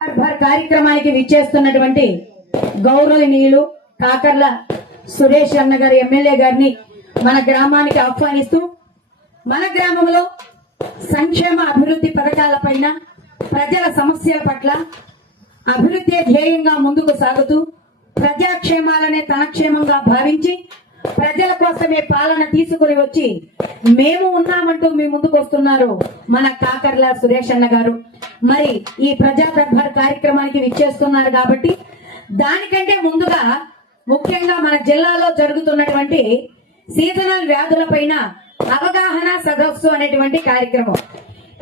కార్యక్రమానికి విచ్చేస్తున్నటువంటి గౌరవనీయులు కాకర్ల సురేష్ అన్న గారి ఎమ్మెల్యే గారిని మన గ్రామానికి ఆహ్వానిస్తూ మన గ్రామంలో సంక్షేమ అభివృద్ధి పథకాల పైన ప్రజల సమస్యల పట్ల అభివృద్ధి ధ్యేయంగా ముందుకు సాగుతూ ప్రజాక్షేమాలనే తన క్షేమంగా భావించి ప్రజల కోసమే పాలన తీసుకుని వచ్చి మేము ఉన్నామంటూ మీ ముందుకు వస్తున్నారు మన కాకర్ల సురేష్ అన్న గారు. మరి ఈ ప్రజా దర్బార్ కార్యక్రమానికి విచ్చేస్తున్నారు కాబట్టి దానికంటే ముందుగా ముఖ్యంగా మన జిల్లాలో జరుగుతున్నటువంటి సీజనల్ వ్యాధులపైన అవగాహన సదస్సు అనేటువంటి కార్యక్రమం.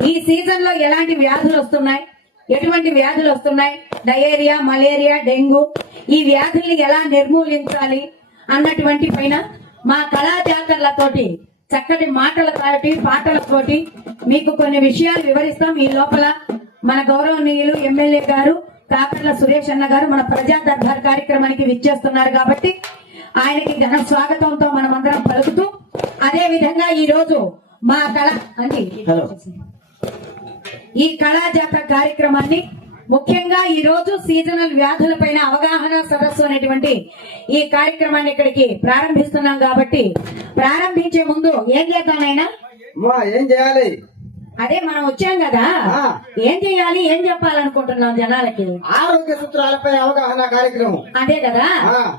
ఈ సీజన్లో ఎలాంటి వ్యాధులు వస్తున్నాయి? ఎటువంటి వ్యాధులు వస్తున్నాయి? డయేరియా మలేరియా డెంగ్యూ ఈ వ్యాధుల్ని ఎలా నిర్మూలించాలి? అన్నటువంటి పైన మా కళాజాతర్లతోటి చక్కటి మాటలతోటి పాటలతోటి మీకు కొన్ని విషయాలు వివరిస్తాం. ఈ లోపల మన గౌరవనీయులు ఎమ్మెల్యే గారు కాకర్ల సురేష్ అన్న గారు మన ప్రజా దర్బార్ కార్యక్రమానికి విచ్చేస్తున్నారు కాబట్టి ఆయనకి ఘన స్వాగతంతో మనం అందరం పలుకుతూ అదే విధంగా ఈ రోజు మా కళ అంటే ఈ కళాజాత కార్యక్రమాన్ని ముఖ్యంగా ఈ రోజు సీజనల్ వ్యాధులపైన అవగాహన సదస్సు అనేటువంటి ఈ కార్యక్రమాన్ని ఇక్కడికి ప్రారంభిస్తున్నాం కాబట్టి ప్రారంభించే ముందు ఏం చేద్దాం అమ్మా ఏం చేయాలి? అదే మనం వచ్చాం కదా. ఏం చేయాలి? ఏం చెప్పాలనుకుంటున్నాం జనాలకి? ఆరోగ్య సూత్రాలపై అవగాహన కార్యక్రమం. అదే కదా.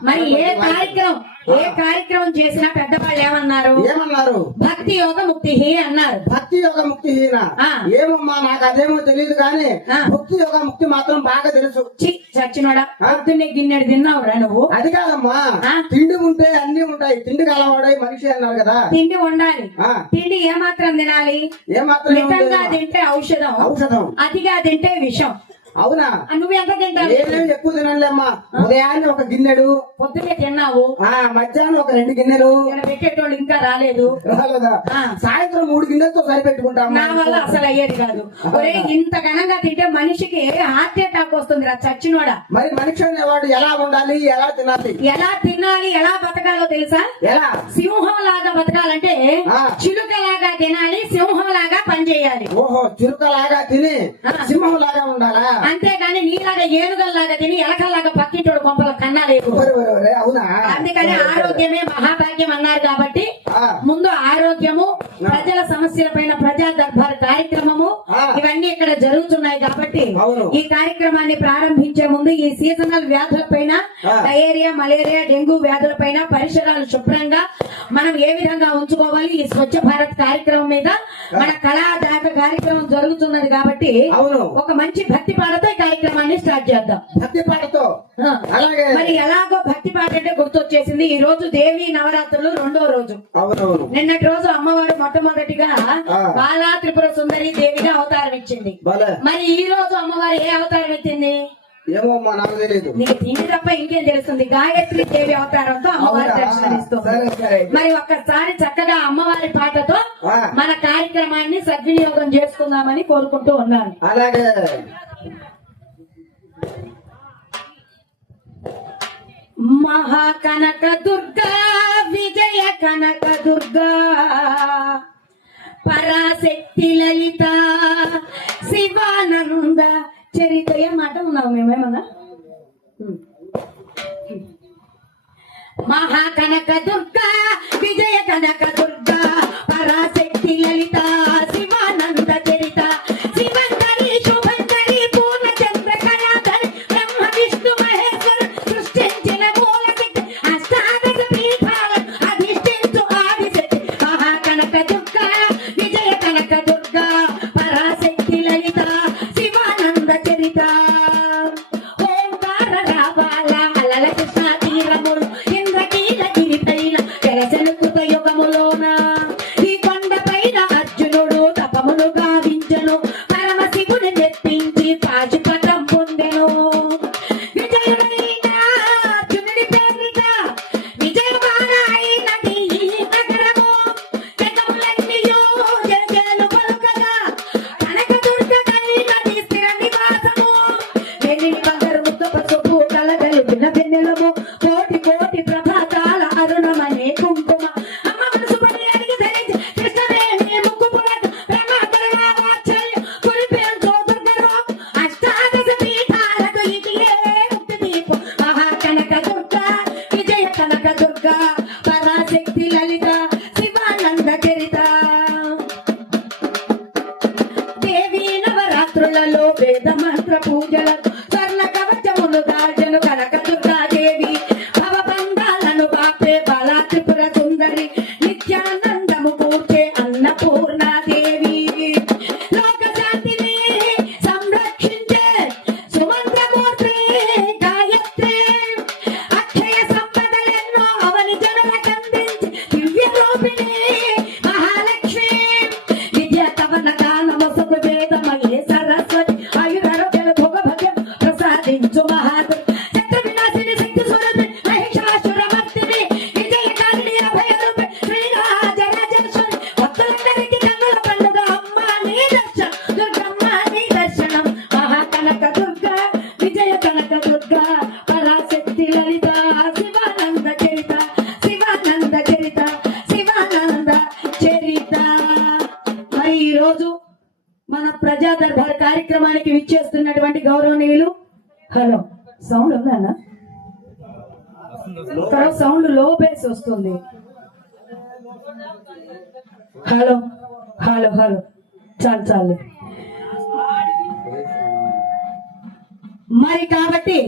మరి ఏ కార్యక్రమం? ఏ కార్యక్రమం చేసినా పెద్దవాళ్ళు ఏమన్నారు? ఏమన్నారు? భక్తి యోగ ముక్తి అన్నారు. భక్తి యోగ ముక్తి. ఏమమ్మా నాకు అదేమో తెలియదు కానీ. భక్తి యోగ ముక్తి మాత్రం బాగా తెలుసు. చచ్చినోడా. పొద్దున్నే గిన్నెడు తిన్నావురా నువ్వు? అది కాదమ్మా. తిండి ఉంటే అన్ని ఉంటాయి. తిండి కలవాడై మనిషి అన్నారు కదా. తిండి ఉండాలి. తిండి ఏమాత్రం తినాలి? ఏమాత్రం మితంగా? తింటే ఔషధం. ఔషధం. అతిగా తింటే విషం. అవునా? నువ్వు ఎంత తింటావు? ఏమేమి ఎక్కువ తినాలమ్మా ఉదయాన్నే ఒక గిన్నెడు. పొద్దున్నే తిన్నావు. ఆ మధ్యాహ్నం ఒక రెండు గిన్నెలు. పెట్టేటోళ్ళు ఇంకా రాలేదు. సాయంత్రం మూడు గిన్నెలతో సరిపెట్టుకుంటాం నా వల్ల అసలు అయ్యేది కాదు. ఒరే ఇంత ఘనంగా తింటే మనిషికి హార్ట్ అటాక్ వస్తుంది రా చచ్చినోడా? మరి మనిషి అనేవాడు ఎలా ఉండాలి? ఎలా తినాలి? ఎలా తినాలి? ఎలా బతకాలో తెలుసా? ఎలా? సింహం లాగా బతకాలంటే. చిలుక లాగా తినాలి సింహం లాగా పనిచేయాలి ఓహో చిరుకలాగా తిని. సింహం లాగా ఉండాలా అంతేగాని నీలాగా ఏనుగల్లాగా తిని ఎలకల్లాగా పక్కింటోడు కొంపల కన్నా లేదు అవునా అందుకని ఆరోగ్యమే మహాభాగ్యం అన్నారు కాబట్టి. ముందు ఆరోగ్యము ప్రజల సమస్యల పైన ప్రజా దర్బార్ కార్యక్రమము. ఇవన్నీ ఇక్కడ జరుగుతున్నాయి కాబట్టి. ఈ కార్యక్రమాన్ని ప్రారంభించే ముందు ఈ సీజనల్ వ్యాధుల పైన. డయేరియా మలేరియా డెంగ్యూ వ్యాధుల పైన పరిసరాలు శుభ్రంగా మనం ఏ విధంగా ఉంచుకోవాలి ఈ స్వచ్ఛ భారత్ కార్యక్రమం మీద మన కార్యక్రమం జరుగుతున్నది కాబట్టి అవును. ఒక మంచి భక్తి పాటతో ఈ కార్యక్రమాన్ని స్టార్ట్ చేద్దాం. భక్తి పాటతో. అలాగే. మరి ఎలాగో భక్తి పాట అంటే గుర్తొచ్చేసింది. ఈ రోజు దేవి నవరాత్రులు రెండో రోజు. అవునవును. నిన్నటి రోజు అమ్మవారు మొట్టమొదటిగా. బాలా త్రిపుర సుందరి దేవిగా అవతారం ఇచ్చింది మరి ఈ రోజు అమ్మవారు ఏ అవతారం ఎత్తింది ఏమో నాకు తెలియదు నీకు తిండి తప్ప ఇంకేం తెలుస్తుంది గాయత్రి దేవి అవతారంతో అమ్మవారి? దర్శనమిస్తుంది. మరి ఒక్కసారి చక్కగా అమ్మవారి పాటతో. మన కార్యక్రమాన్ని సద్వినియోగం చేసుకుందామని కోరుకుంటూ ఉన్నాను అలాగే మహాకనక దుర్గా విజయ కనక దుర్గా పరాశక్తి లలిత శివానంద చరిత మాట ఉన్నావు మేమేమన్నా ఉమ్. మహాకనక దుర్గా విజయ కనక దుర్గా పరాశక్తి లలిత శివానంద తర్వాత సౌండ్లో బేస్ వస్తుంది. Hello hello hello. చాలు చాలు. మరి కాబట్టి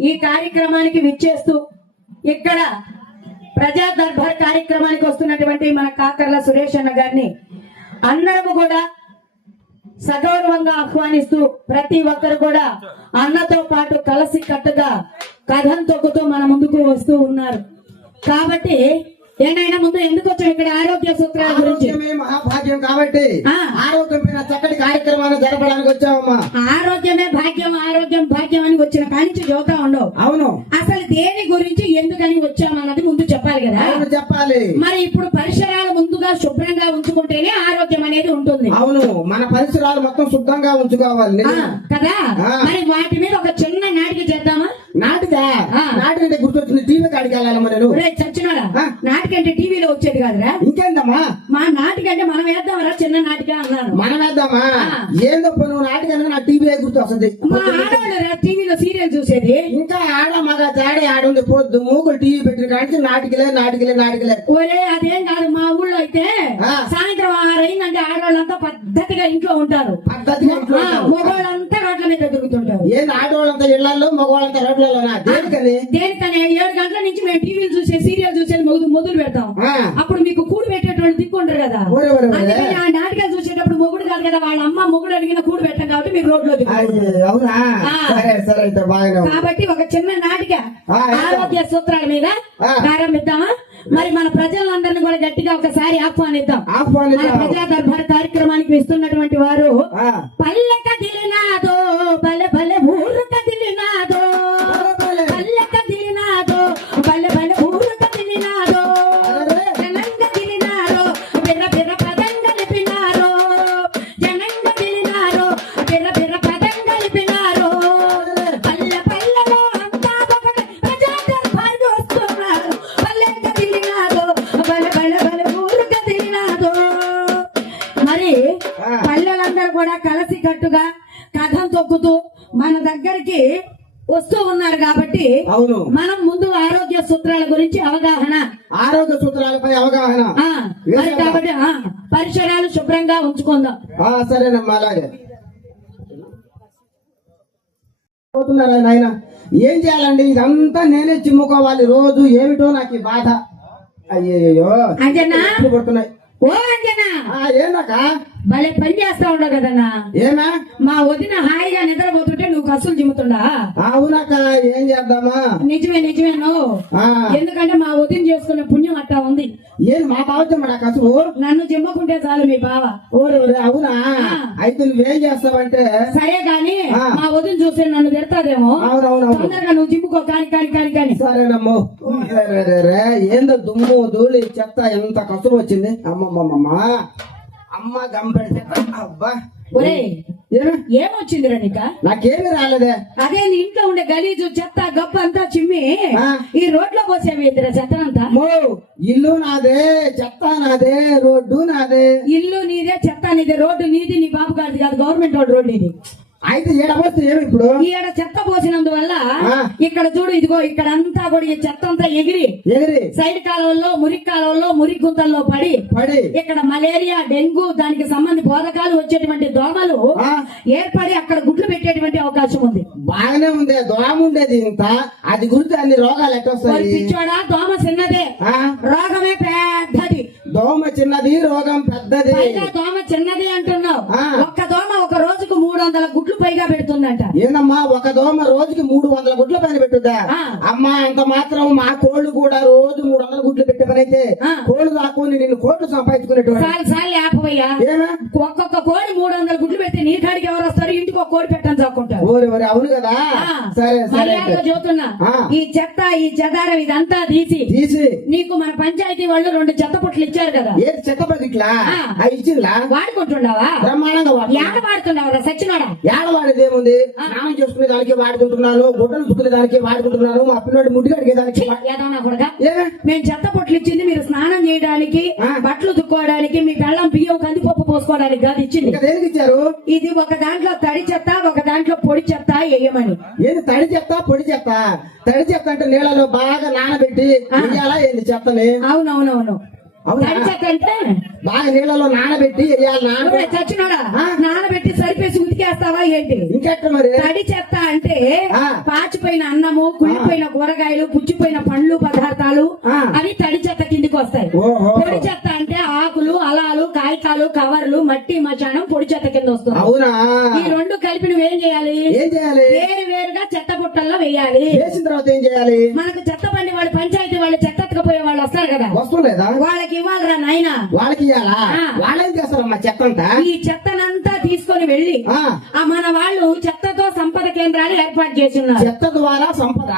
ఈ కార్యక్రమానికి విచ్చేస్తూ ఇక్కడ ప్రజా దర్బార్ కార్యక్రమానికి వస్తున్నటువంటి మన కాకర్ల సురేష్ అన్న గారిని అందరము కూడా సగౌరవంగా ఆహ్వానిస్తూ ప్రతి ఒక్కరు కూడా అన్నతో పాటు కలిసి కట్టుగా కథం తొక్కుతూ మన ముందుకు వస్తూ ఉన్నారు. కాబట్టి ఏనైనా ముందు ఎందుకు వచ్చాం ఇక్కడ ఆరోగ్య సూత్రాల గురించి? మహాభాగ్యం కాబట్టి ఆ. ఆరోగ్యమైన చక్కటి కార్యక్రమాన్ని జరపడానికి వచ్చామమ్మా ఆరోగ్యమే భాగ్యం ఆరోగ్యం భాగ్యం అని వచ్చిన కానించి చదువుతా ఉండవు. అవును. అసలు దేని గురించి ఎందుకని వచ్చామన్నది ముందు చెప్పాలి కదా. చెప్పాలి. మరి ఇప్పుడు పరిసరాలు ముందుగా శుభ్రంగా ఉంచుకుంటేనే ఆరోగ్యం అనేది ఉంటుంది. అవును మన పరిసరాలు మొత్తం శుద్ధంగా ఉంచుకోవాలి. కదా. మరి వాటి మీద ఒక చిన్న నాటిక చేద్దామా? నాటిగా ఆ. నాటికంటే గుర్తొచ్చింది టీవీ కాడికి వెళ్ళాలమ్మా నేను ఆ. నాటికంటే టీవీలో వచ్చేది కాదురా. ఇంకేందమ్మా? మా నాటికంటే మనం వేద్దామరా చిన్న నాటిక అన్నాను. మనం వేద్దామా. ఏందో నువ్వు నాటికన్నా నా టీవీ గుర్తు వస్తుంది మా ఆడవాళ్ళు టీవీలో సీరియల్ చూసేది. ఇంకా ఆడ మగ తేడా ఆడుంది పొద్దు మూగులు టీవీ పెట్టిన కాడికి నాటికలే నాటికలే నాటికలే. ఒరే అదేం కాదు మా ఊళ్ళో అయితే. సాయంత్రం ఆరు అయిందంటే ఆడవాళ్ళంతా పద్ధతిగా ఇంట్లో ఉంటారు. పద్ధతిగా. మగవాళ్ళంతా రోడ్ల మీద తిరుగుతుంటారు ఏంది ఆడవాళ్ళంతా ఇళ్ళలో మగవాళ్ళంతా రోడ్లలోనా దేనికని దేనికనే ఏడు గంటల నుంచి మేము టీవీలు చూసే సీరియల్ చూసేది మొదలు మొదలు పెడతాం. అప్పుడు మీకు కూడు పెట్టేటోళ్ళు దిక్కుంటారు కదా. అందుకని ఆ నాటకాలు చూసేటప్పుడు మొగుడు కాదు కదా వాళ్ళ అమ్మ మొగుడు అడిగిన కూడు పెట్టం కాబట్టి మీరు రోడ్లో అవునా. సరే సరే బాగానే ఉంది. కాబట్టి ఒక చిన్న నాటిక. ఆరోగ్య సూత్రాల మీద. ప్రారంభిద్దామా మరి మన ప్రజలందరినీ కూడా గట్టిగా ఒకసారి ఆహ్వానిద్దాం మన ఆహ్వానిద్దాం. ప్రజా దర్బార్ కార్యక్రమానికి ఇస్తున్నటువంటి వారు ఆ. పల్లె కదిలినాదో పల్లె పల్లె ఊరు కదిలినాదో పల్లె. పల్లె మరి. పల్లెలందరూ కూడా కలిసి కట్టుగా కథం తొక్కుతూ మన దగ్గరికి వస్తూ ఉన్నారు కాబట్టి అవును. మనం ముందు ఆరోగ్య సూత్రాల గురించి అవగాహన. ఆరోగ్య సూత్రాలపై అవగాహన. కాబట్టి పరిసరాలు శుభ్రంగా ఉంచుకుందాం. ఆ సరేనమ్మా అలాగే. పోతున్నారా నాయన? ఏం చేయాలండి? ఇదంతా నేనే చిమ్ముకోవాలి. రోజు ఏమిటో నాకు ఈ బాధ. ఎప్పుడు పడుతున్నాయి? ఓ అంజనా ఆ, ఏందక్క భలే పని చేస్తా ఉండవు కదన్నా. ఏమా? మా వదిన హాయిగా నిద్రపోతుంటే నువ్వు కసులు చిమ్ముతుండా అవునక్క ఏం చేద్దామా? నిజమే నిజమే నువ్వు ఎందుకంటే మా వదిన చేసుకున్న పుణ్యం అట్టా ఉంది. ఏం మా బావచ్చమ్మా నా కసువు? నన్ను జిమ్మకుంటే చాలు మీ బావ. ఓరే ఓరే, అవునా. అయితే నువ్వేం చేస్తావంటే? సరే గాని. మా వదిన చూసి నన్ను తిడతాదేమో. తొందరగా నువ్వు జిమ్ముకో కాని కాని కాని కాని. సరేనమ్మో. ఏందో దుమ్ము ధూళి చెత్త ఎంత కసురు వచ్చింది? అమ్మమ్మమ్మ అమ్మ గంపెడి చెత్త అబ్బా. ఒరే ఏమే ఏమొచ్చిందిరా నీక? నాకేమీ రాలేదే. అదే నీ ఇంట్లో ఉండే గలీజు చెత్త గబ్బ అంతా చిమ్మి. ఈ రోడ్లో పోసేవేదిరా చెత్త అంతా? ఇల్లు నాదే చెత్త నాదే రోడ్డు నాదే. ఇల్లు నీదే చెత్త నీదే రోడ్డు నీది నీ బాబు గారిది కాదు గవర్నమెంట్ రోడ్ రోడ్డు ఇది అయితే ఏడవస్తే ఏమి ఇప్పుడు? ఈడ చెత్త పోసినందువల్ల. ఇక్కడ చూడు ఇదిగో ఇక్కడ అంతా కూడా ఈ చెత్త అంతా ఎగిరి. ఎగిరి. సైడ్ కాలువల్లో మురికి కాలువల్లో మురికి గుంతల్లో పడి పడి. ఇక్కడ మలేరియా డెంగ్యూ దానికి సంబంధి బోధకాలు వచ్చేటువంటి దోమలు ఆ. ఏర్పడి అక్కడ గుడ్లు పెట్టేటువంటి అవకాశం ఉంది. బాగానే ఉంది దోమ ఉండేది ఇంత. అది గురించి అన్ని రోగాలు మరి ఎట్టొస్తాయి పిచ్చోడా? దోమ చిన్నదే. ఆ? రోగమే పెద్దది. దోమ చిన్నది రోగం పెద్దది. దోమ చిన్నది అంటున్నావు. ఒక్క దోమ ఒక రోజుకు మూడు వందల గుడ్లు పైగా పెడుతుందంట. ఏందమ్మా ఒక దోమ రోజుకి మూడు వందల గుడ్ల పైన పెట్టుద్దా. అమ్మా అంత మాత్రం మా కోళ్ళు కూడా రోజు మూడు వందల గుడ్లు పెట్టే పని అయితే. కోళ్ళు దాక్కుని నిన్ను కోట్లు సంపాదించుకునేటువంటి సార్లు ఆపవయ్యా ఒక్కొక్క కోడి మూడు వందల గుడ్లు పెట్టి నీ కాడికి ఎవరు వస్తారు? ఇంటికి ఒక కోడి పెట్టని ఓరి అవును కదా? సరే సరే చెబుతున్నా. ఈ చెత్త ఈ చెదారం ఇదంతా తీసి తీసి. నీకు మన పంచాయతీ వాళ్ళు రెండు చెత్త పుట్లు ఇచ్చారు కదా. ఏది చెత్త బకెట్లా ఆ. వాడుకుంటున్నావా? బ్రహ్మాండంగా ఏడ వాడుతున్నావురా? సచ్చినాడా? ఏడవాడేది ఏముంది స్నానం చేసుకునే దానికి వాడుకుంటున్నాను గుడ్డలు చుక్కునే దానికి వాడుకుంటున్నాను మా పిల్లడు ముడ్డు కడిగే దానికి ఏదన్నా కూడా. మేము చెత్త పొట్లు ఇచ్చింది మీరు స్నానం చేయడానికి. బట్టలు దుక్కోవడానికి మీ బెల్లం బియ్యం కందిపప్పు పోసుకోవడానికి కాదు ఇచ్చింది. ఇచ్చారు? ఇది ఒక దాంట్లో తడి చెత్త ఒక దాంట్లో పొడి చెత్త వేయమని. ఏది తడి చెత్త పొడి చెత్త? తడి చెత్త అంటే నీళ్ళలో బాగా నానబెట్టి ఏంది చెత్తని? అవునవునవును. అవునా? తడి చెత్త అంటే బాగా నీళ్ళలో నానబెట్టి నానబెట్టి చచ్చినోడా? ఆ. నానబెట్టి సరిపేసి ఉతికేస్తావా ఏంటి? మరి? తడి చెత్త అంటే. పాచిపోయిన అన్నము కుళ్ళిపోయిన కూరగాయలు పుచ్చిపోయిన పండ్లు పదార్థాలు. అవి తడి చెత్త కిందికి వస్తాయి. పొడి చెత్త అంటే ఆకులు అలాలు కాయకాలు కవర్లు మట్టి మచానం పొడి చెత్త కింద వస్తుంది. అవునా? ఈ రెండు కలిపి నువ్వేం చేయాలి? ఏం చేయాలి? వేరు వేరుగా చెత్త బుట్టల్లో వేయాలి. వేసిన తర్వాత ఏం చేయాలి? మనకు చెత్త బండి వాళ్ళు పంచాయతీ వాళ్ళు చెత్త ఎత్తుకుపోయే వస్తారు కదా వస్తుండేదా వాళ్ళకి ఇవ్వాలిరా నాయన వాళ్ళకి ఆ. వాళ్ళేం చేస్తారమ్మా చెత్త అంతా ఈ చెత్తనంతా తీసుకొని వెళ్ళి మన వాళ్ళు చెత్తతో సంపద కేంద్రాలు ఏర్పాటు చేసి ఉన్నారు చెత్త ద్వారా సంపద.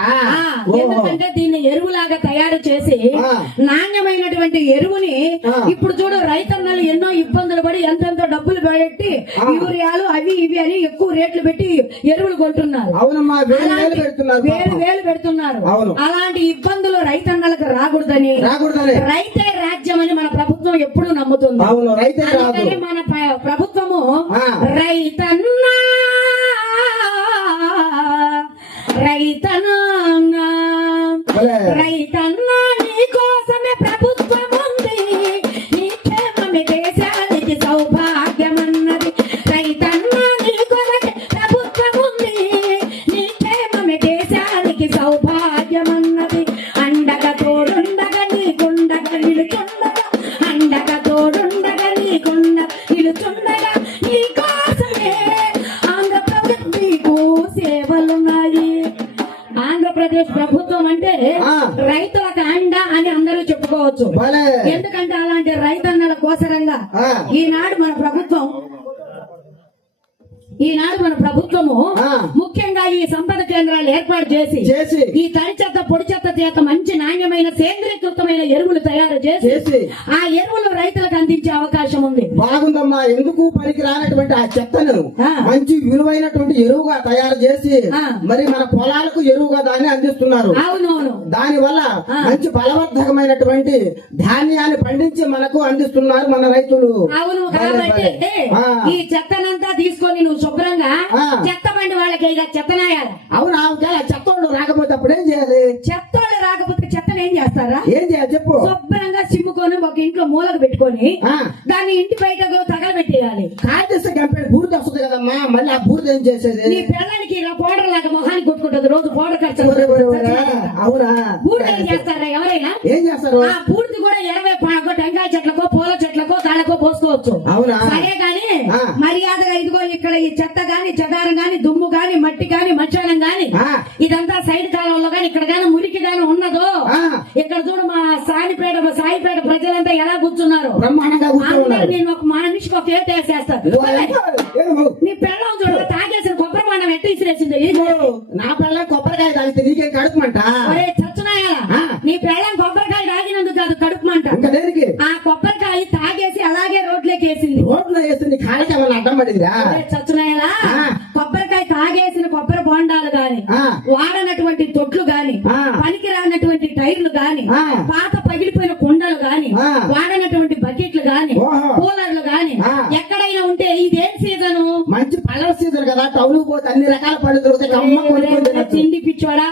ఎందుకంటే దీన్ని ఎరువులాగా తయారు చేసి. నాణ్యమైనటువంటి ఎరువుని. ఇప్పుడు చూడు రైతన్నలు ఎన్నో ఇబ్బందులు పడి ఎంతెంతో డబ్బులు పెట్టి. యూరియాలు అవి ఇవి అని ఎక్కువ రేట్లు పెట్టి ఎరువులు కొంటున్నారు అవునమ్మా వేలు వేలు పెడుతున్నారు వేలు పాపం. వేలు పెడుతున్నారు అవును. అలాంటి ఇబ్బందులు రైతన్నలకు రాకూడదని రాకూడదని రైతే రాజ్యం అని మన ప్రభుత్వం ఎప్పుడూ నమ్ముతుంది అవును రైతే రాదు అందుకని మన ప్ర- ప్రభుత్వము. రైతన్నా రైతన్నా. రైతన్నా నీ కోసమే ప్రభుత్వం ఈనాడు మన ప్రభుత్వము ఈ సంపద కేంద్రాలు ఏర్పాటు చేసి చేసి ఈ తడి చెత్త పొడి చెత్త చేత మంచి నాణ్యమైన సేంద్రీకృతమైన ఎరువులు తయారు చేసి ఆ ఎరువులు రైతులకు అందించే అవకాశం ఉంది బాగుందమ్మా ఎందుకు పనికి రానటువంటి ఆ చెత్తను. మంచి విలువైనటువంటి ఎరువుగా తయారు చేసి. మరి మన పొలాలకు ఎరువుగా దాన్ని అందిస్తున్నారు అవునవును దాని వల్ల. మంచి బలవర్ధకమైనటువంటి ధాన్యాన్ని పండించి మనకు అందిస్తున్నారు మన రైతులు అవును కాబట్టి. ఈ చెత్తనంతా తీసుకొని నువ్వు శుభ్రంగా. చెత్త బండి వాళ్ళకి ఇక చెత్తనాయాలి అవునా చెత్తోళ్ళు రాకపోతే అప్పుడు ఏం చేయాలి? చెత్తోళ్ళు రాకపోతే చెత్తను ఏం చేస్తారా? ఏం చేయాలి చెప్పు. శుభ్రంగా సిమ్ముకొని ఒక ఇంట్లో మూలకు పెట్టుకొని. దాన్ని ఇంటి బయట తగలబెట్టేయాలి. కాటేస్తే కంపెనీ బూడిద వస్తుంది కదమ్మా మళ్ళీ ఆ బూడిద ఏం చేసేది? నీ పిల్లలకి ఇలా పౌడర్ లాగా మొహానికి కొట్టుకుంటది రోజు పౌడర్ ఖర్చు. అవునా? బూడిద ఏం చేస్తారా ఎవరైనా? ఏం చేస్తారు? ఆ బూడిద కూడా ఎనభై పాకో టెంకాయ చెట్లకో పూల చెట్లకో తాళకో పోసుకోవచ్చు. అవునా? సరే గాని ఆ. మర్యాదగా ఇదిగో ఇక్కడ ఈ చెత్త గాని చెదారం గాని దుమ్ము గాని మట్టి గాని గాని ఆ. ఇదంతా సైడ్ కాలంలో గాని ఇక్కడ గాని మురికి గాని ఉన్నదో ఆ. ఇక్కడ చూడు మా సాయిపేట సాయిపేట ప్రజలంతా ఎలా కూర్చున్నారు. నేను ఒక మనిషికి ఒక ఏట వేసేస్తారు ఏమో, నీ పెళ్ళం చూడ తాగేసిన కొబ్బరి మండం ఎట్టు ఇసిరేసింది నా పిల్ల కొబ్బరికాయ తాగితే నీకేం కడుపుమంట? చచ్చునాయాలా ఆ. నీ పెళ్ళం కొబ్బరికాయ తాగినందుకు కాదు కడుపుమంట. ఇంకా దేనికి? కొబ్బరికాయ తాగేసి అలాగే రోడ్లోకి వేసింది రోడ్లో నీ కాళ్ళకి ఏమైనా అడ్డం చచ్చునాయాలా ఆ. కొబ్బరికాయ తాగేసిన కొబ్బరి బొండాలు గాని. వాడనటువంటి తొట్లు గాని. పనికి రానటువంటి టైర్లు గాని. పాత పగిలిపోయిన కుండలు గాని. వాడనటువంటి బకెట్లు గాని. కూలర్లు గాని. ఎక్కడైనా ఉంటే ఇదేం సీజను మంచి పళ్ళ సీజన్ కదా టౌన్ పోతే అన్ని రకాల పళ్ళు దొరుకుతాయి. తిండి పిచ్చోడా.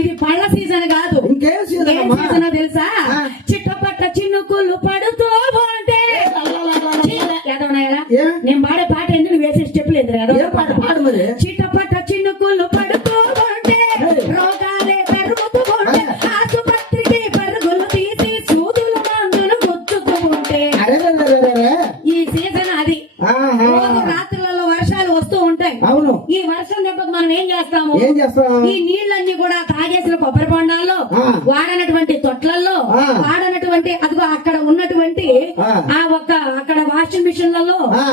ఇది పళ్ళ సీజన్ కాదు ఇంకేం సీజన్ తెలుసా. చిట్టపట్ట చిన్నుకులు పడుతూ పాట పాడు మరి చిట్టపట్ట చిన్నుకులు పడుతూ ఉంటే ఏయ్. రోగాలే పెరుగుతూ ఉంటే ఆసుపత్రికి పరుగులు తీసి సూదులు మందులు గుచ్చుతూ ఉంటే అరే రే రే రే రే. ఈ సీజన్ అది రాత్రులలో వర్షాలు వస్తూ ఉంటాయి అవును ఈ వర్షం దెబ్బకు మనం ఏం చేస్తాము ఏం ఈ నీళ్ళన్నీ కూడా తాగేసిన కొబ్బరి బొండాల్లో. వాడనటువంటి తొట్లల్లో ఆ. వాడనటువంటి అదిగో అక్కడ ఉన్నటువంటి ఆ. ఒక్క అక్కడ వాషింగ్ మిషన్లలో ఆ.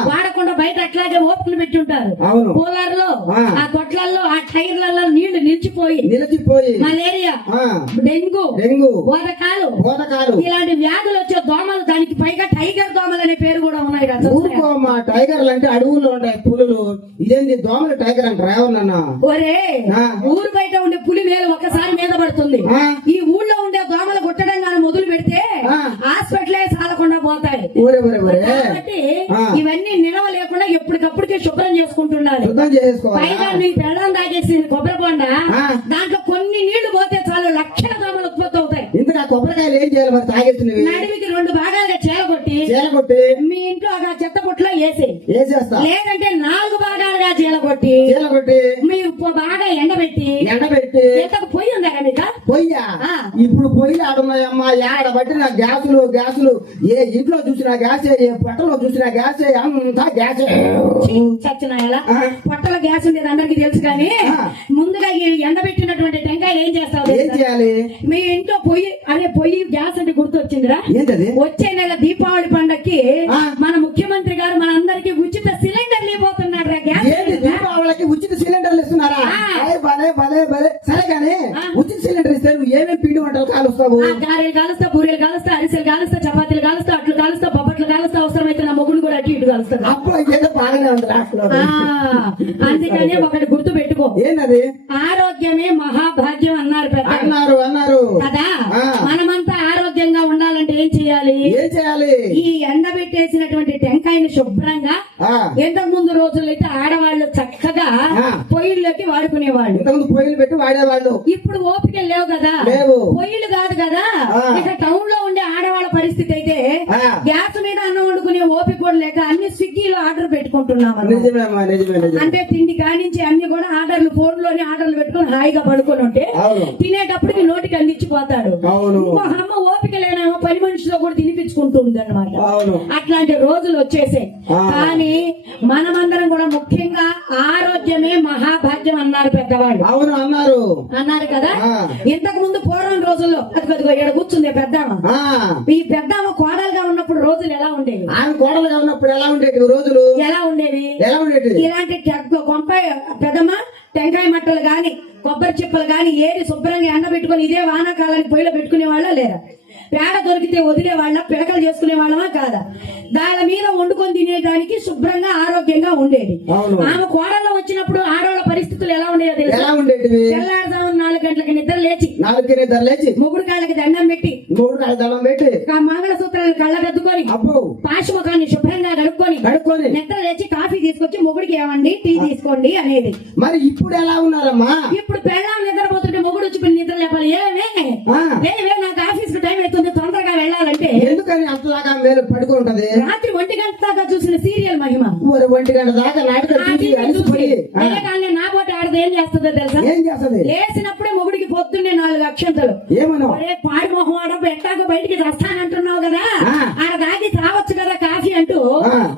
పెట్టి ఉంటారు అవును. కూలర్లో ఆ. తొట్లల్లో ఆ టైర్లలో నీళ్ళు నిలిచిపోయి నిలిచిపోయి మలేరియా. డెంగ్యూ డెంగు బోధకాలు బోధకాలు ఇలాంటి వ్యాధులు వచ్చే దోమలు దానికి పైగా టైగర్ దోమలు అనే పేరు కూడా ఉన్నాయి కదా ఊరుకో మా టైగర్లు అంటే అడవుల్లో ఉంటాయి పులులు ఇదేంటి దోమలు టైగర్ అంటారా ఎవరన్నా ఒరే. ఊరు బయట ఉండే పులి వేలు ఒక్కసారి మీద పడుతుంది. ఈ ఊళ్ళో ఉండే దోమలు కుట్టడం కానీ మొదలు పెడితే. హాస్పిటలే సాలకుండా పోతాయి కాబట్టి. ఇవన్నీ నిలవ లేకుండా ఎప్పటికప్పటికే శుభ్రం శుద్ధం పైగా నీ పెళ్ళం తాగేసి కొబ్బరి బొండ. దాంట్లో కొన్ని నీళ్ళు పోతే చాలు లక్షల దోమలు ఉత్పత్తి అవుతాయి. ఇంతకు ఆ కొబ్బరికాయలు ఏం చేయాలి మరి తాగేసినవి? నడిమికి రెండు భాగాలుగా చీలగొట్టి చీలకొట్టి మీ ఇంట్లో ఆ చెత్త బుట్టలో వేసేయి. ఏం చేస్తా లేదంటే నాలుగు భాగాలుగా చీలగొట్టి చీలకొట్టి మీరు బాగా ఎండబెట్టి ఎండబెట్టి? ఎంతకు పొయ్యి ఉందా కదా పొయ్యా. ఇప్పుడు పొయ్యిలు ఆడున్నాయమ్మా ఏడ బట్టి నా గ్యాసులు గ్యాసులు. ఏ ఇంట్లో చూసినా గ్యాసే ఏ పొట్టలో చూసినా గ్యాసే అంతా గ్యాసే. చచ్చిన ఎలా ఆ. పొట్టల గ్యాస్ ఉండేది అందరికి తెలుసు కానీ. ముందుగా ఈ ఎండబెట్టినటువంటి టెంకాయలు ఏం చేస్తావు ఏం? చేయాలి మీ ఇంట్లో పొయ్యి అదే పొయ్యి గ్యాస్ అంటే గుర్తొచ్చిందిరా వచ్చే నెల దీపావళి పండక్కి. మన ముఖ్యమంత్రి గారు మన అందరికి ఉచిత సిలిండర్లు ఇవ్వబోతున్నారు రా గ్యాస్ సిలిండర్. దీపావళికి ఉచిత సిలిండర్లు ఇస్తున్నారా భలే భలే భలే సరే కానీ. ఉచిత సిలిండర్ ఇస్తే నువ్వు ఏమేమి పిండి వంటలు కాలుస్తావు గారెలు కాలుస్తా పూరీలు కాలుస్తా అరిసెలు కాలుస్తా చపాతీలు కాలుస్తా అట్లు కాలుస్తా బొబ్బట్లు కాలుస్తా అవసరమైతే నా మొగుడు కూడా అటు ఇటు కాలుస్తా అప్పుడు ఏదో బాగానే ఉంది ఆ, అందుకనే ఒకటి గుర్తు పెట్టుకో. ఏంటది ఆరోగ్యమే మహాభాగ్యం అన్నారు అన్నారు అన్నారు. కదా. మనమంతా ఆరోగ్యంగా ఉండాలంటే ఏం చేయాలి? ఏం చేయాలి? ఈ ఎండబెట్టేసినటువంటి టెంకాయని శుభ్రంగా ఇంతకు ముందు రోజులైతే ఆడవాళ్ళు చక్కగా. పొయ్యిల్లోకి వాడుకునేవాళ్ళు ఇంతకుముందు పొయ్యిలు పెట్టి వాడేవాళ్ళు ఇప్పుడు ఓపిక లేవు కదా. పొయ్యిలు కాదు కదా. ఇక టౌన్లో ఉండే ఆడవాళ్ళ పరిస్థితి అయితే. గ్యాస్ మీద అన్నం వండుకునే ఓపిక కూడా లేక అన్ని స్విగ్గీలో ఆర్డర్ పెట్టుకుంటున్నాం అంటే తిండి కానించి అన్ని కూడా ఆర్డర్లు ఫోన్లోనే ఆర్డర్లు పెట్టుకుని హాయిగా పడుకొని ఉంటే. తినేటప్పటికి నోటికి అందించిపోతాడు. ఇంకో అమ్మ ఓపిక లేనేమో పని మనిషితో కూడా తినిపించుకుంటుంది అనమాట అట్లాంటి రోజులు వచ్చేసాయి ఆ. కానీ మనమందరం కూడా ముఖ్యంగా ఆరోగ్యమే మహాభాగ్యం అన్నారు పెద్దవాళ్ళు. అవును అన్నారు. అన్నారు కదా. ఇంతకు ముందు పూర్వం రోజుల్లో అది కొద్దిగా ఇక్కడ కూర్చుంది పెద్దామ. ఈ పెద్దామ కోడలుగా ఉన్నప్పుడు రోజులు ఎలా ఉండేవి? ఆమె కోడలుగా ఉన్నప్పుడు ఎలా ఉండేవి రోజులు? ఎలా ఉండేవి? ఎలా ఉండేవి ఇలాంటి కొంప పెద్దమ్మ టెంకాయ మట్టలు గాని కొబ్బరి చిప్పలు గాని ఏరి శుభ్రంగా ఎండబెట్టుకొని ఇదే వానాకాలానికి పొయ్యిలో పెట్టుకునే వాళ్ళ లేరా? పేడ దొరికితే వదిలే వాళ్ళ పిడకలు చేసుకునే వాళ్ళమా కాదా? దాని మీద వండుకొని తినేదానికి శుభ్రంగా ఆరోగ్యంగా ఉండేది. ఆమె కోడల్లో వచ్చినప్పుడు ఆడవాళ్ళ పరిస్థితులు ఎలా ఉండేదో తెలుసా? తెల్లారుజామున నాలుగు గంటలకి నిద్ర లేచి నాలుగు నిద్ర లేచి ముగ్గురు కాళ్ళకి దండం పెట్టి నాలుగు దళం పెట్టి ఆ మంగళసూత్రాలు కళ్ళగద్దుకొని పాశుముఖాన్ని శుభ్రంగా కడుక్కొని కడుక్కొని. నిద్ర లేచి కాఫీ తీసుకొచ్చి మొగుడికి ఏమండి టీ తీసుకోండి అనేది. మరి ఇప్పుడు ఎలా ఉన్నారమ్మా? ఇప్పుడు పెళ్ళాం నిద్రపోతుంటే మొగుడు వచ్చి నిద్ర లేపాలి. ఏమే? నాకు ఆఫీస్కు టైం అవుతుంది తొందరగా వెళ్ళాలంటే ఎందుకని అంతలాగా మేలు పడుకుంటది? రాత్రి ఒంటి గంట దాకా చూసిన సీరియల్ మహిమ. ఒంటి గంట దాకా నాటకం అలసిపోయి నా పోటీ ఆడది ఏం చేస్తుందో తెలుసా ఏం చేస్తది లేచినప్పుడే మొగుడికి పొద్దున్నే నాలుగు అక్షంతలు ఏమను ఒరే పాడి మొహం ఆడ ఎట్టాగో బయటికి వస్తానంటున్నావు కదా ఆ. ఆడ దాగి తావచ్చు కదా కాఫీ అంటూ.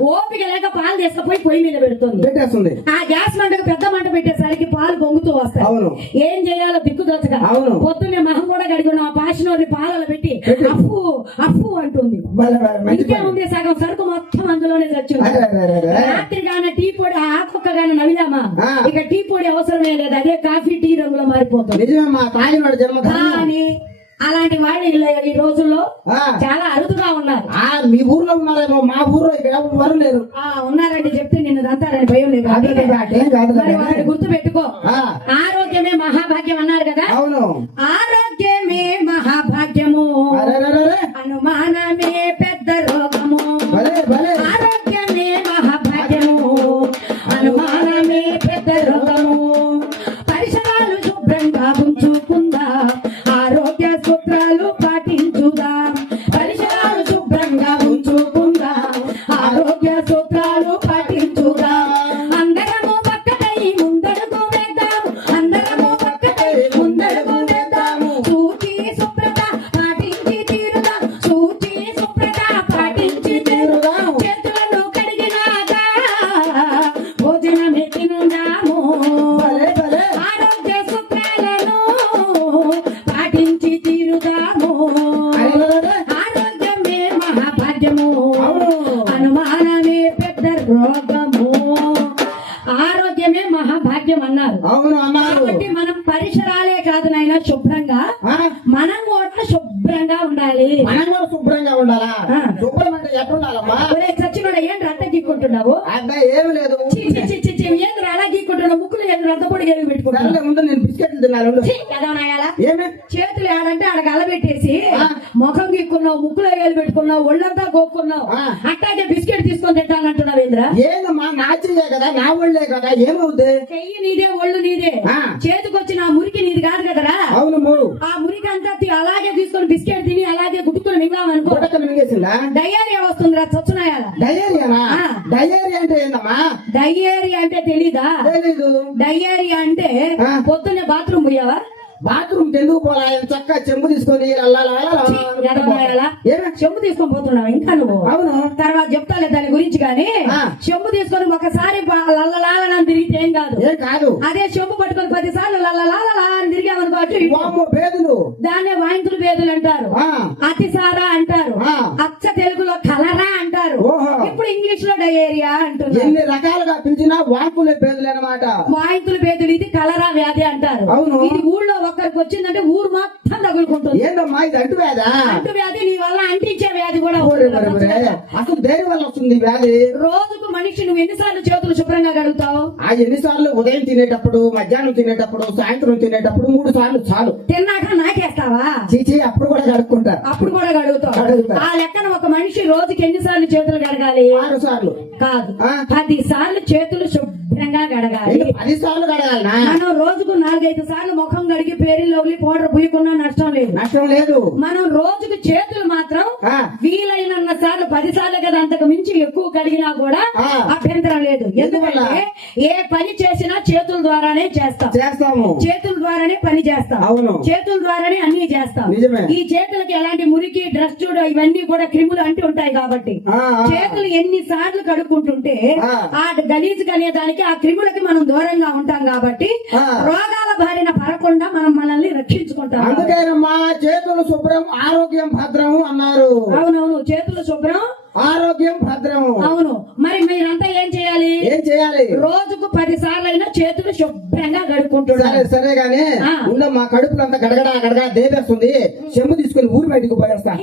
ఓపిక లేక పాలు తీసుకుపోయి పొయ్యి మీద పెడుతుంది పెట్టేస్తుంది ఆ గ్యాస్ మంటకు పెద్ద మంట పెట్టేసరికి పాలు పొంగుతూ వస్తాయి అవును ఏం చేయాలో దిక్కుదోచక అవును. పొద్దున్నే మహం కూడా కడుగున్న ఆ పాషనోని పాలలో పెట్టి. అప్పు అప్పు అంటుంది ఇంకే. ఉంది సగం సరుకు మొత్తం అందులోనే చచ్చింది అరే, అరే, అరే, అరే. రాత్రి గాన టీ పొడి ఆకొక్క గాన నవిలామా. ఇక టీ పొడి అవసరమే లేదు. అదే కాఫీ టీ రంగులో మారిపోతుంది. జన్మ. కానీ అలాంటి వాళ్ళు ఈ- ఈ రోజుల్లో చాలా అరుదుగా ఉన్నారు. ఆ, మీ ఊర్లో ఉన్నారేమో మా ఊర్లో ఎవరు లేరు. ఆ ఉన్నారండి చెప్తే నిన్ను దంతారని భయం లేదు. వారిని గుర్తు పెట్టుకో ఆరోగ్యమే మహాభాగ్యం అన్నారు కదా. అవును. ఆరోగ్యమే ఆ మురికి అంతా అలాగే తీసుకొని బిస్కెట్ తిని అలాగే గుట్టుకొని మింగామనుకో గుడకలు మింగేసిందా? డయేరియా వస్తుందిరా చచ్చునాయాల డయేరియానా. డయేరియా అంటే ఏందమ్మా? డయేరియా అంటే తెలీదా? తెలీదు. డయేరియా అంటే. పొద్దున్నే బాత్రూమ్ పోయావా? బాత్రూమ్ ఎందుకు పోలా చక్క చెంబు తీసుకొని చెంబు తీసుకొని పోతున్నావు? ఇంకా నువ్వు? అవును. తర్వాత చెప్తాలే దాని గురించి ఆ. చెంబు తీసుకొని ఒకసారి లల్లలాలని తిరిగితే ఏం కాదు? ఏం కాదు. అదే చెంబు పట్టుకొని పది సార్లు లల్లలాలా అని తిరిగామనుకో అటు పేదలు. దాన్నే వాయింతులు వేదులు అంటారు. అతిసారా అంటారు. అచ్చ తెలుగులో కలరా అంటారు. ఇప్పుడు ఇంగ్లీష్లో డయేరియా అంటున్నారు. ఎన్ని రకాలుగా పిలిచినా వాంకులే పేదలు అన్నమాట వాయింతులు పేదలు ఇది కలరా వ్యాధి అంటారు. అవును. ఇది ఊళ్ళో ఒక్కరికి వచ్చిందంటే ఊరు మొత్తం తగులుకుంటుంది. ఏందమ్మా ఇది అంటు వ్యాధా? అంటు వ్యాధి నీ వల్ల అంటించే వ్యాధి కూడా. అసలు దేని వల్ల వస్తుంది వ్యాధి? రోజుకు మనిషి నువ్వు ఎన్నిసార్లు చేతులు శుభ్రంగా కడుగుతావు? ఆ ఎన్నిసార్లు ఉదయం తినేటప్పుడు మధ్యాహ్నం తినేటప్పుడు సాయంత్రం తినేటప్పుడు మూడు సార్లు చాలు. తిన్నాక నాకేస్తావా? చీచి అప్పుడు కూడా కడుక్కుంటారు. అప్పుడు కూడా కడుగుతావు. కడుగుతా. ఆ లెక్కన ఒక మనిషి రోజుకి ఎన్నిసార్లు చేతులు కడగాలి? ఆరు సార్లు. కాదు. పది సార్లు చేతులు శుభ్రంగా కడగాలి. పది సార్లు కడగాలనా? మనం రోజుకు నాలుగైదు సార్లు ముఖం కడిగి పేరులోకి పౌడర్ పూయకున్నా నష్టం లేదు నష్టం లేదు మనం రోజుకు చేతులు మాత్రం ఆ. వీలైనన్న సార్లు పది సార్లు కదా అంతకు మించి ఎక్కువ కడిగినా కూడా. అభ్యంతరం లేదు ఎందువల్ల? ఎందుకంటే ఏ పని చేసినా చేతుల ద్వారానే చేస్తాం చేస్తాము చేతుల ద్వారానే పని చేస్తాం అవును. చేతుల ద్వారానే అన్ని చేస్తాం. ఈ చేతులకి ఎలాంటి మురికి డ్రెస్ చూడ ఇవన్నీ కూడా క్రిములు అంటూ ఉంటాయి కాబట్టి. చేతులు ఎన్ని సార్లు కడుక్కుంటుంటే ఆ. గలీజు కనే దానికి ఆ క్రిములకి మనం దూరంగా ఉంటాం కాబట్టి. రోగాల బారిన పడకుండా మనం మనల్ని రక్షించుకుంటాం అందుకేనమ్మా చేతులు శుభ్రం ఆరోగ్యం భద్రం అన్నారు. అవునవును చేతులు శుభ్రం ఆరోగ్యం భద్రం అవును. మరి మీరంతా ఏం చేయాలి? ఏం చేయాలి? రోజుకు పది సార్లు అయినా చేతులు శుభ్రంగా సరే గడుక్కుంటున్నారు సరే గాని ఆ. ఉండమ్మా కడుపులో అంతా గడగడ గడగడ దేవేస్తుంది చెంబు తీసుకుని ఊరు బయటకు పోయేస్తా.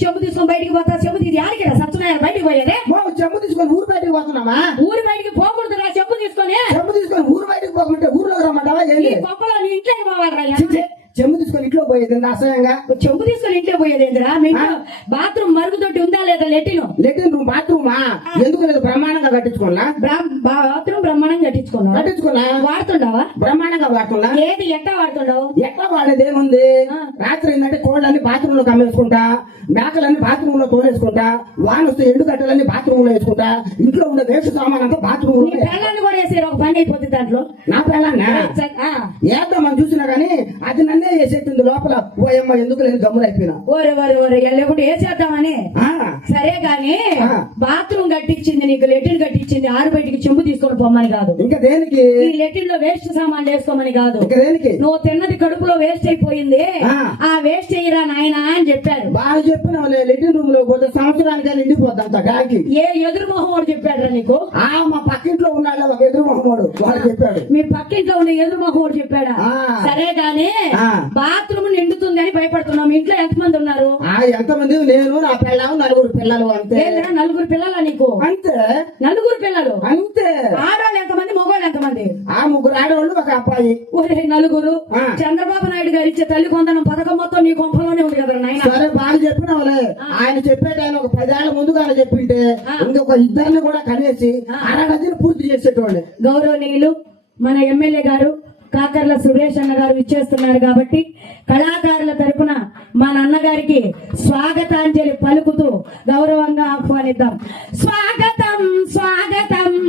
చెంబు తీసుకొని బయటికి పోతా చెంబు తీసి ఆడికి సత్యనారాయణ బయటికి పోయేదే? మో, చెంబు తీసుకొని ఊరు బయటకు పోతున్నామా ఊరి బయటికి పోకూడదు చెంబు తీసుకొని. చెంబు తీసుకొని ఊరు బయటకు పోకుంటే ఊర్లో రమ్మంటావా ఏంటి నీ ఇంట్లోకి చి, చెంబు తీసుకొని ఇంట్లో పోయేది ఏంది అసహ్యంగా చెంబు తీసుకొని ఇంట్లో పోయేదేంద్రా? మీ బాత్రూమ్ మరుగుదొడ్డి ఉందా లేదా లెట్టిన్? Latrine room బాత్రూమా? ఎందుకు లేదు? బ్రహ్మాండంగా కట్టించుకోవాలా బాత్రూమ్ బ్రహ్మాండం కట్టించుకున్నావు? కట్టించుకోవాలా వాడుతుండవా? బ్రహ్మాండంగా వాడుతుందా ఏది? ఎట్టా వాడుతుండవు? ఎట్లా వాడేది ఏముంది. రాత్రి ఏంటంటే కోళ్ళన్ని బాత్రూమ్లో కమ్మేసుకుంటా మేకలన్నీ బాత్రూమ్లో తోలేసుకుంటా వాన వస్తే ఎండు కట్టలన్నీ బాత్రూమ్లో వేసుకుంటా ఇంట్లో ఉండే వేస్ట్ సామాన్ అంతా బాత్రూమ్లో పిల్లల్ని కూడా వేసారు ఒక పని అయిపోతుంది దాంట్లో. నా పిల్లన్నా ఆ, ఏద్దాం మనం చూసినా గానీ అది నన్నే చేసే పెట్టింది లోపల. ఓ అమ్మ ఎందుకు నేను గమ్మునైపోయినా? ఓరే ఓరే ఓరే ఎల్లప్పుడు ఏ చేద్దామని ఆ, సరే గాని. బాత్రూమ్ కట్టించింది నీకు లెటిన్ కట్టించింది ఆరు బయటికి చెంబు తీసుకొని పొమ్మని కాదు. ఇంకా దేనికి? ఈ లెటిన్లో వేస్ట్ సామాన్లు వేసుకోమని కాదు. ఇంకా దేనికి? నువ్వు తిన్నది కడుపులో వేస్ట్ అయిపోయింది. ఆ. వేస్ట్ చేయరా నాయనా అని చెప్పారు. బాగా చెప్పిన లెటిన్ రూమ్లో పోతే సంవత్సరానికి నిండిపోద్ది అంత గాకి ఏ ఎదురు మొహం వాడు చెప్పాడు నీకు? ఆ మా పక్కింట్లో ఉన్నాడు ఒక ఎదురు మొహమ్మడు వాడు చెప్పాడు మీ పక్కింట్లో ఉన్న ఎదురు మొహం వాడు చెప్పాడా. సరే గాని. బాత్రూమ్ నిండుతుంది అని భయపడుతున్నాం. ఇంట్లో ఎంతమంది ఉన్నారు? ఆ ఎంతమంది నేను నా పిల్లలు నలుగురు పిల్లలు అంతే. నలుగురు పిల్లలా నీకు? అంతే. నలుగురు పిల్లలు? అంతే. ఆడవాళ్ళు ఎంతమంది? మగవాళ్ళు ఎంతమంది? ఆ ముగ్గురు ఆడవాళ్ళు ఒక అబ్బాయి. నలుగురు. చంద్రబాబు నాయుడు గారు ఇచ్చే తల్లి కొందనం పథకం మొత్తం నీ కొంపలోనే ఉంది కదా నాయన. సరే బాగా చెప్పినావులే. ఆయన చెప్పేట ఆయన ఒక పదేళ్ళ ముందుగానే చెప్పింటే. ఇంకొక ఇద్దరిని కూడా కనేసి. అరడజను పూర్తి చేసేటోళ్ళు. గౌరవనీయులు మన ఎమ్మెల్యే గారు కాకర్ల సురేష్ అన్న గారు ఇచ్చేస్తున్నారు కాబట్టి కళాకారుల తరపున మా నాన్నగారికి స్వాగతాంజలి పలుకుతూ గౌరవంగా ఆహ్వానిద్దాం. స్వాగతం స్వాగతం.